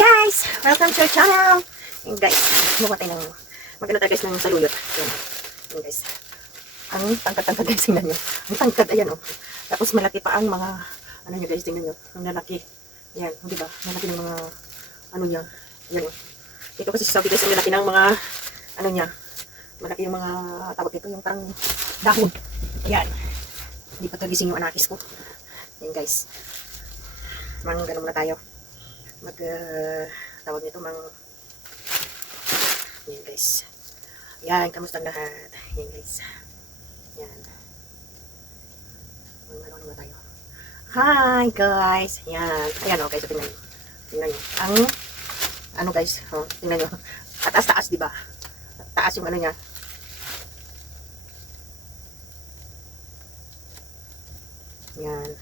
Guys! Welcome to our channel! Ayan guys, gumawa tayo ng magano tayo guys ng saluyot. Ayan guys. Ang tangkad-tangkad guys, tingnan nyo. Ang tangkad, ayan o. Tapos malaki pa ang mga, ano nyo guys, tingnan nyo. Ang lalaki. Ayan, di ba? Malaki ng mga, ano niya. Ayan o. Ito kasi sabi guys, ang malaki ng mga, ano niya. Malaki yung mga, tawag ito, yung parang dahon. Ayan. Hindi pa tagising yung anakis ko. Ayan guys. Ganun muna tayo. Tawag nito yan guys. Yan, kamusta ang lahat? Yan guys. Yan. Ano na tayo? Hi guys. Yan. Ayan o guys, tingnan nyo. Tingnan nyo. Ang, ano guys, oh, tingnan nyo. Taas-taas, diba? Taas yung ano niya. Yan.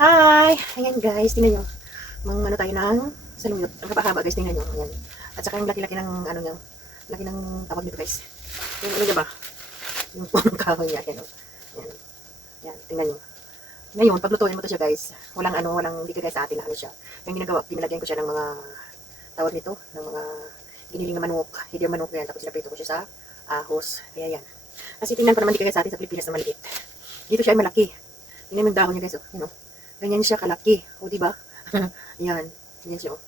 Hi! Ayan guys, tingnan nyo. Ano tayo ng saluyot. Ang haba-haba guys, tingnan nyo. Ayan. At saka yung laki-laki ng ano nyo. Laki ng tawag nito guys. Yung ano nyo ba? Yung kahoy niya. Ayan. Ayan. Ayan, tingnan nyo. Ngayon, paglutuin mo to siya guys. Walang hindi ka guys sa atin na ano siya. Yung ginagawa, pinalagyan ko siya ng mga tawag nito. Ng mga giniling na manok. Hindi yung manok yan. Tapos sinaprito ko siya sa ahos. Kaya yan. Kasi tingnan ko naman di ka guys sa atin sa Pilipinas na maliit. Dito siya ay malaki. Tingnan mo yung dahon niya guys. Oh. You know? Ganyan siya kalaki. O, diba? Yan. Ganyan siya, o.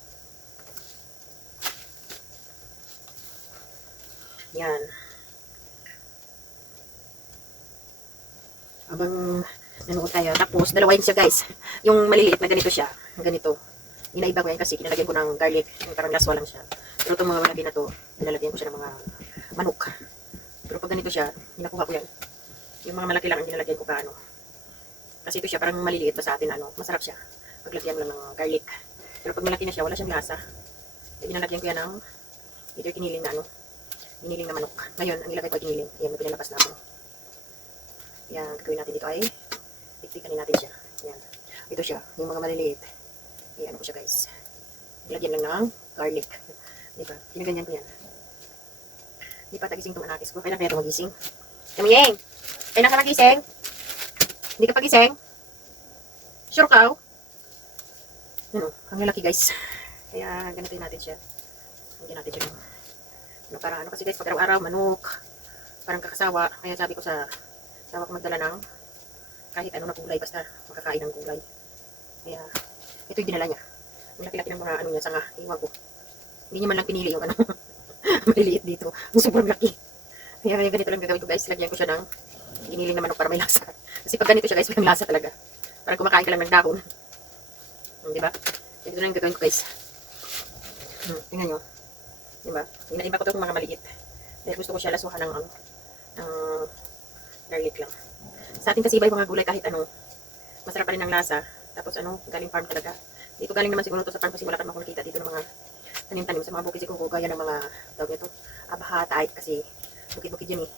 Yan. Habang nanood tayo. Tapos, dalawain siya, guys. Yung maliliit na ganito siya. Ganito. Inaiba ko yan kasi kinalagyan ko ng garlic. Yung parang laswa lang siya. Pero itong mga malaki na to, nilalagyan ko siya ng mga manok. Pero pag ganito siya, hinakuha ko yan. Yung mga malaki lang ang nilalagyan ko kaano. Kasi ito siya parang maliliit pa sa atin, masarap siya. Paglagyan mo lang ng garlic. Pero pag malaki na siya, wala siyang lasa. Kaya ginalagyan ko yan ng ito yung kiniling na kiniling na manok. Ngayon, ang ilagay ko ay kiniling. Ayan, may pinalabas na ako. Ayan, gagawin natin dito ay tiktikan natin siya. Ayan. Ito siya, yung mga maliliit. Ayan ko siya guys. Lagyan lang ng garlic. Diba? Ginaganyan ko yan. Di pa tagising itong anakis ko. Kailan kaya ito magising? Kamiyeng! Kailan ka magising? Hindi ka pagising? Sure ka? Ano, ang lalaki guys. Kaya ganito natin siya. Hindi natin siya. Para kasi guys, pag araw-araw, manok. Parang kakasawa. Kaya sabi ko sa sawa ko magdala ng kahit ano na gulay. Basta makakain ng gulay. Kaya, ito yung dinala niya. Ang laki-laki ng mga niya, sanga. Iwan ko. Hindi niya man lang pinili yung maliliit dito. Ang sobrang laki. Kaya ganito lang gagawin ko guys. Lagyan ko siya ng giniling na manok para may lasa. Kasi pag ganito siya guys, walang lasa talaga. Parang kumakain ka lang ng dahon. Diba? Ito na yung gagawin ko guys. Tingnan nyo. Diba? Inaiba ko ito kung mga maliit. Dahil gusto ko siya lasuhan ng garlic lang. Sa atin kasi iba yung mga gulay kahit masarap pa rin ang lasa. Tapos galing farm talaga. Dito galing naman siguro to sa farm kasi wala ka naman makikita dito ng mga tanim-tanim sa mga bukid siguro gaya ng mga tawag nito. Abaha, taik kasi bukid-bukid yan eh.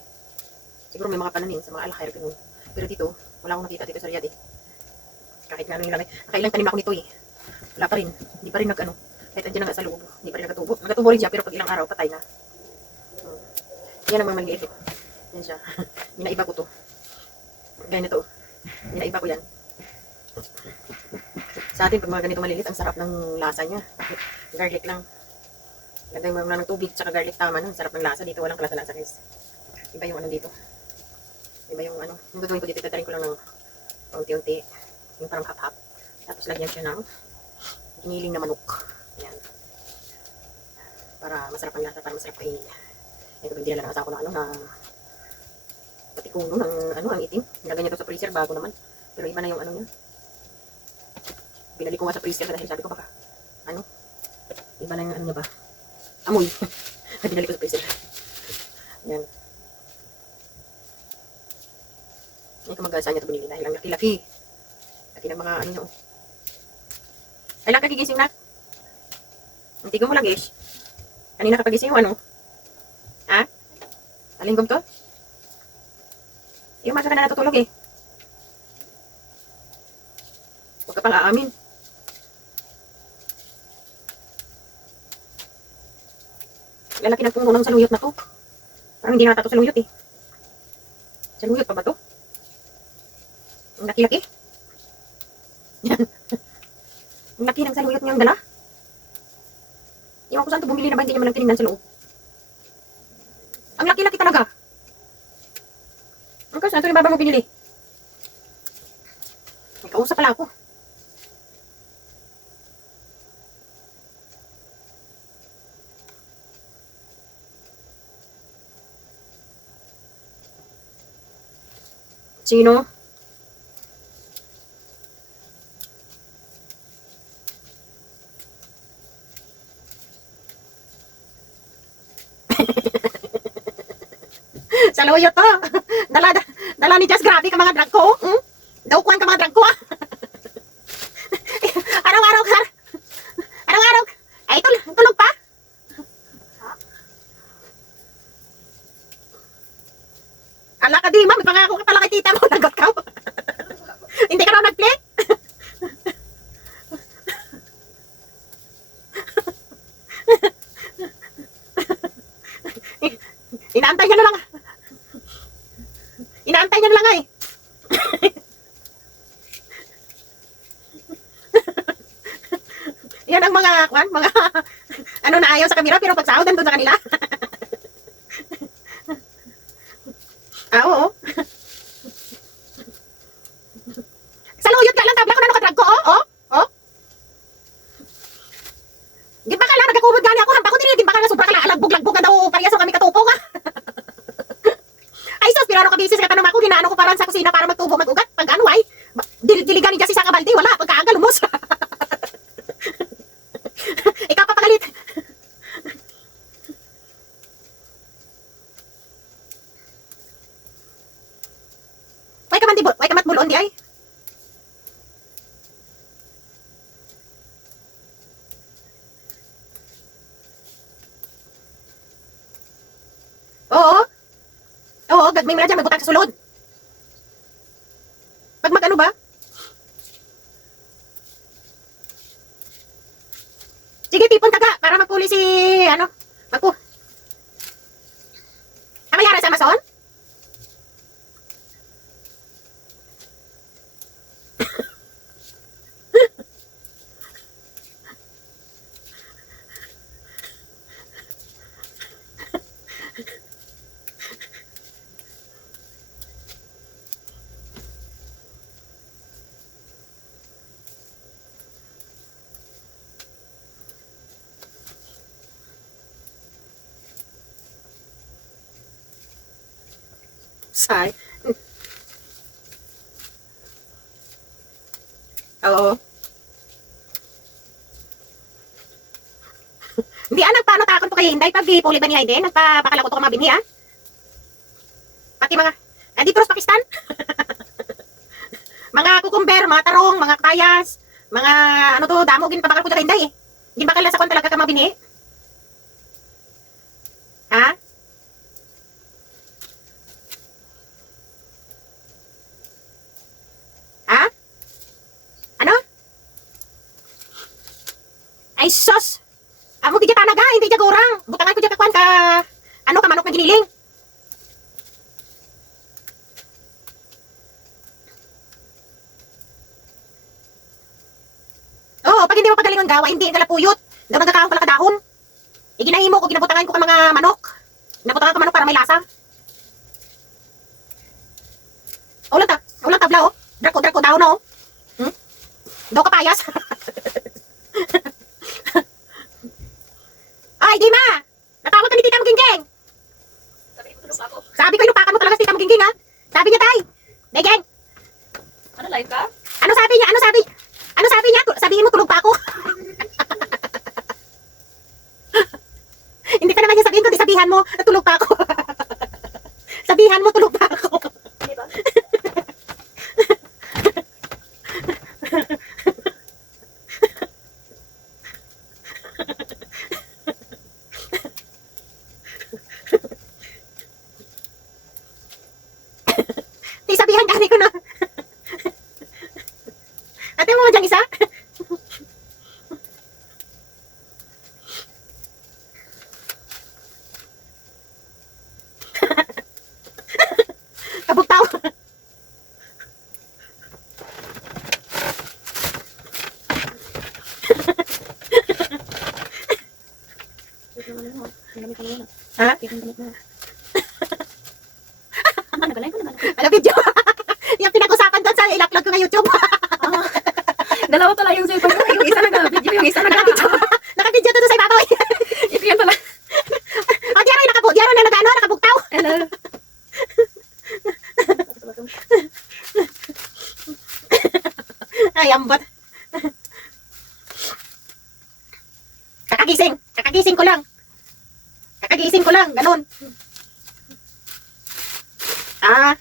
Siguro may mga pananim sa mga alkhair ganun. Pero dito, wala akong nakita dito sa Riyadh eh. Kahit nga lang eh. Nakailang tanim ako nito eh. Wala pa rin. Hindi pa rin kahit andyan na nga sa loob. Hindi pa rin nagatubo. Nagatubo rin siya pero pag ilang araw, patay na. Yan ang mga maliit eh. Yan siya. Minaiba ko to. Ganyan ito. Minaiba ko yan. Sa atin, pag mga ganito malilit, ang sarap ng lasa niya. Garlic lang. Lagay mo na ng tubig tsaka garlic tama na. Sarap ng lasa. Dito walang kalasa-lasa guys. Iba yung dito. Iba yung yung gagawin ko dito, tatarin ko lang ng unti-unti. Yung parang hap-hap. Tapos lagyan siya ng giniling na manok. Yan. Para masarap ang lasa, para masarap kainin. Ito hindi na lang asawa ko na pati kung ang itim. Nilagay niya to sa freezer bago naman. Pero iba na yung niya. Binalik ko nga sa freezer dahil sabi ko baka iba na yung niya ba. Amoy. Binalik ko sa freezer. Yan. Hindi ko mag-asa niya ito binili dahil ang laki-laki. Laki ng mga niya. Kailan ka gigising na? Ang tigo mo lang guys. Kanina ka pagising mo Ha? Talinggom to? Yung masa ka na natutulog eh. Huwag ka pang aamin. Lalaki ng puno ng saluyot na to. Parang hindi nata to saluyot eh. Saluyot pa ba to? Ang laki-laki. Yan. Ang laki ng saluyot niyang dala. Iwan ko saan ito bumili na ba, hindi niya man lang tinignan sa loob. Ang laki-laki talaga. Ang saan ito ni Baba mo binili? May kausap pala ako. Sino? Saluyot to. Dala ni Jess, grabe ka mga drag ko. Hmm? Daukuan ka mga drag ko ah. Araw-araw ka. Araw-araw. Ay, tulog pa. Ala ka di, ma. May pangako ka pala kay tita mo. Lagot ka. Hindi ka raw nag-play. Inaantay niya na lang. Inaantay niya na lang eh. Yan ang mga ano na ayaw sa kamera pero pag sahod nandun sa kanila. Oo. Saluyot ka lang tabla ko na nakadrag ko oh. Gid ba ka lang nagkakumod gani ako hamba ko diri gid ba ka na sobra ka lang lagbog-lagbog na daw parehas kami katupong ah. Ay sus pero ka busy sa tanong ako ginaano ko parang sa kusina para magtubo magugat pag ano ay diligan ni Jesse sa kabaldi wala pagkaaga lumos. Ikaw papagalit. Way ka man dibot, way ka mat bulon di ay. Oo, gagmay mo na dyan, magbutang sa sulod. Pag mag-ano ba? Sige, tipon ka ka, para magpuli si, Amayara sa Amazon? Say. Oo. Hindi nagpaano takon to kay Hinday pag puli ba ni Hayden? Nagpapakala ko to mabinhi Pati mga dito sa Pakistan. Mga kukumber, mga tarong, mga kayas, mga ano to, damo gin pabakal ko sa Hinday eh. Ginbakal sa kon talaga ka mabinhi. Ha? Ay sos! Amo di tanaga, hindi dya gorang. Butangan ko dya kakuan ka, ka manok na giniling. Oo, pag hindi mo pagalingon gawa, hindi ang kalapuyot. Daw nagkakaon pala kadahon. Ginahimo ko, ginabutangan ko ka mga manok. Ginabutangan ka manok para may lasa. Ulang tabla Drako dahon Daw ka payas. Ay, di ma! Natawag ka ni Tita Magingking! Sabi ko inupakan mo talaga si Tita Magingking ha? Sabi niya tay! Megeng! Ano live ka? Ano sabi niya? Sabihin mo tulog pa ako. Hindi pa naman niya sabihin kundi sabihan mo natulog pa ako. Sabihan mo tulog pa ako. Diba? Sabihan gani ko na. Ate mo dyan isa? Nag-live ko naman. Alam, video. Yung pinag-usapan doon sa i-upload ko nga YouTube. Dalawa pala yung cellphone ko. Yung isa nag-video, yung isa nag-video. Naka-video to doon sa ibabaw. Ito yan pala. O, diyan ay diyan na nag-ano, nakabugtaw. Hello. Ay, ambot. Kakagising. Kakagising ko lang. Kakagising ko lang. Ganun. Ah,